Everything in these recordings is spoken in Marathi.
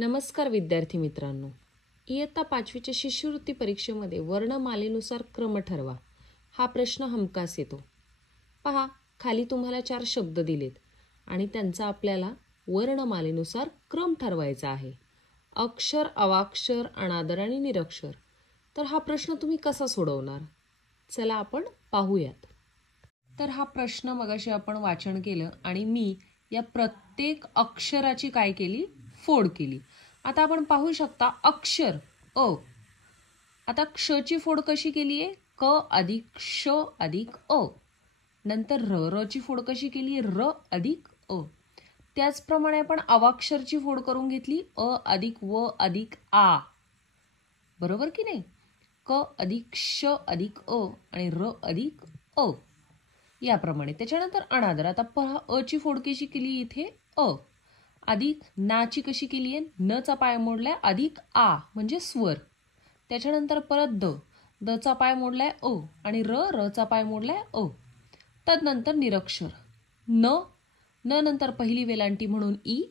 नमस्कार विद्यार्थी मित्रांनो, इयत्ता 5वीच्या शिष्यवृत्ती परीक्षेमध्ये वर्णमालेनुसार क्रम ठरवा हा प्रश्न हमखास येतो. पहा, खाली तुम्हाला 4 शब्द दिलेत आणि त्यांचा आपल्याला वर्णमालेनुसार क्रम ठरवायचा आहे. अक्षर, अवाक्षर, अनादर आणि निरक्षर. तर हा प्रश्न तुम्ही कसा सोडवणार? चला आपण पाहूयात. तर हा प्रश्न मगाशी आपण वाचन केलं आणि मी या प्रत्येक अक्षराची काय केली? फोड केली. आता आपण पाहू शकता अक्षर अ. आता क्षची फोड कशी केली आहे? क अधिक श अधिक अ. नंतर र ची फोड कशी केली? र अधिक अ. त्याचप्रमाणे आपण अवाक्षरची फोड करून घेतली अ अधिक व अधिक आ. बरोबर की नाही? क अधिक श अधिक अ आणि र अधिक अ. याप्रमाणे. त्याच्यानंतर अनादर. आता पहा अ ची फोड कशी केली इथे? अ अधिक नाची कशी केली आहे? न चा पाय मोडलाय अधिक आ म्हणजे स्वर. त्याच्यानंतर परत द चा पाय मोडलाय अ आणि र चा पाय मोडलाय अ. तदनंतर निरक्षर न नंतर पहिली वेलांटी म्हणून ई.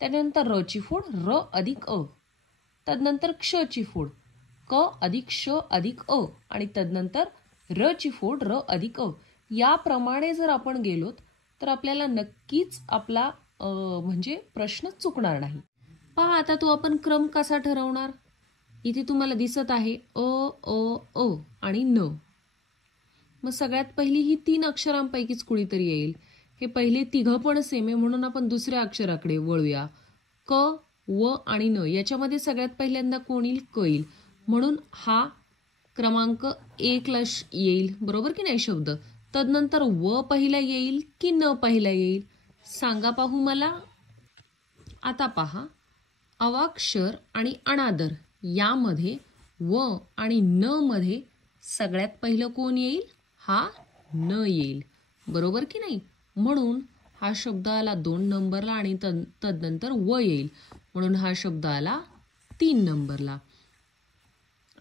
त्यानंतर र ची फोड र अधिक अ. तदनंतर क्ष ची फोड क अधिक श अधिक अ आणि तदनंतर र ची फोड र अधिक अ. याप्रमाणे जर आपण गेलोत तर आपल्याला नक्कीच आपला म्हणजे प्रश्न चुकणार नाही. पहा आता तो आपण क्रम कसा ठरवणार? इथे तुम्हाला दिसत आहे अ अ अ आणि न. मग सगळ्यात पहिली ही 3 अक्षरांपैकीच कुणीतरी येईल. हे पहिले तिघं पण सेम आहे म्हणून आपण दुसऱ्या अक्षराकडे वळूया. क व आणि न याच्यामध्ये सगळ्यात पहिल्यांदा कोण येईल? क येईल. म्हणून हा क्रमांक 1 ला येईल. बरोबर की नाही शब्द? तदनंतर व पहिला येईल की न पहिला येईल? सांगा पाहू मला. आता पहा, अवाक्षर आणि अनादर यामध्ये व आणि न मध्ये सगळ्यात पहिलं कोण येईल? हा न येईल. बरोबर की नाही? म्हणून हा शब्द आला 2 नंबरला आणि तदनंतर व येईल. म्हणून हा शब्द आला 3 नंबरला.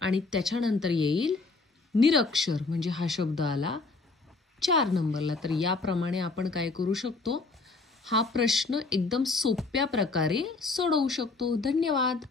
आणि त्याच्यानंतर येईल निरक्षर म्हणजे हा शब्द आला 4 नंबरला. तर याप्रमाणे आपण काय करू शकतो? हा प्रश्न एकदम सोप्या प्रकारे सोडवू शकतो. धन्यवाद.